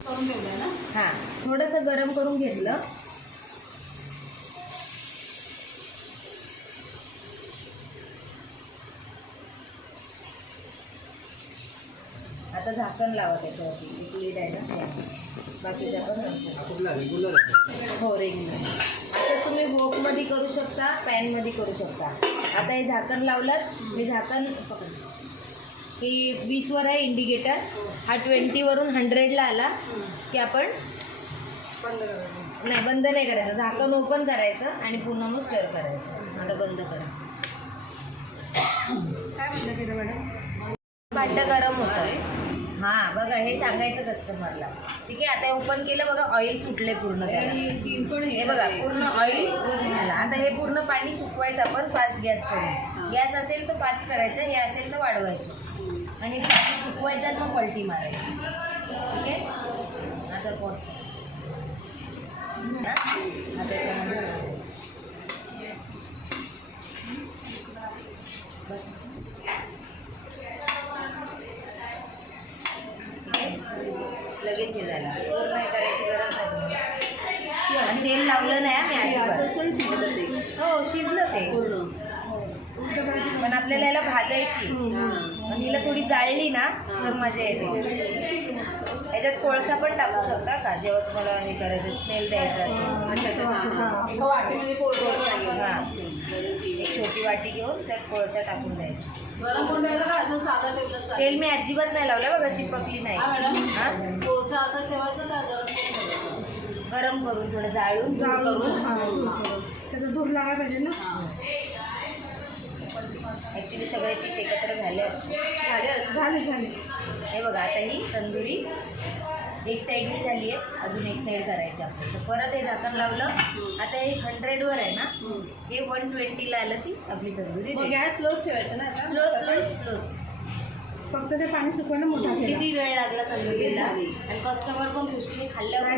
करून घेऊया ना. हां, थोडंसं गरम करून घेतलं. आता झाकण लावा त्याच्यावरती. एक लीड आहे ना, बाकीच्या पण हो रेग्युलर. आता तुम्ही वोकमध्ये करू शकता, पॅनमध्ये करू शकता. आता हे झाकण लावलं. हे झाकण की 20वर आहे इंडिकेटर. हा 20वरून 100ला आला की आपण नाही बंद नाही करायचं. झाकण ओपन करायचं आणि पुन्हा मग स्टर करायचं. आता बंद करा. काय बंद केलं मॅडम? भांडं गरम होतं. हां बघा, हे सांगायचं कस्टमरला. ठीक आहे, आता ओपन केलं बघा, ऑइल सुटले पूर्ण त्याला. हे बघा पूर्ण ऑइल झालं. आता हे पूर्ण पाणी सुकवायचं आपण फास्ट गॅस करून. गॅस असेल तर फास्ट करायचं, हे असेल तर वाढवायचं आणि पाणी सुकवायचं आणि मग पलटी मारायची. ठीक आहे, आता पॉज आता त्याच्यामध्ये बस लगेच हे झालं. नाही करायची गरज नाही. आणि तेल लावलं नाही मी अजिबात. हो शिजलं ते, पण आपल्याला याला भाजायची. आणि हिला थोडी जाळली ना तर मजा येते. याच्यात कोळसा पण टाकू शकता का जेव्हा तुम्हाला हे करायचं, स्मेल द्यायचं असेल. एका वाटीमध्ये कोळसा घेऊन. हां, एक छोटी वाटी घेऊन त्यात कोळसा टाकून द्यायचा. गरम करून ठेवलं का असं साधा ठेवलं चालेल? तेल मी अजिबात नाही लावलं बघा, चिपकली नाही. हा मॅडम, हां, कोळसा असं ठेवायचं का गरम करून ठेवायचं? गरम करून थोडं जाळून करून त्याचा धूर लागायला पाहिजे ना. ॲक्च्युली सगळे पीस एकत्र झाले असते. झाले. हे बघा, आता ही तंदुरी एक साईडनी झाली आहे, अजून एक साईड करायची आपण. तर परत हे झाकण लावलं. आता हे 100वर आहे ना, हे 120ला आलं की आपली तंदुरी. गॅस स्लोच ठेवायचं ना. स्लोच फक्त ते पाणी सुकवायला मोठा किती वेळ लागला तंदुरीला. आणि कस्टमर पण खुश, खाल्ल्यावर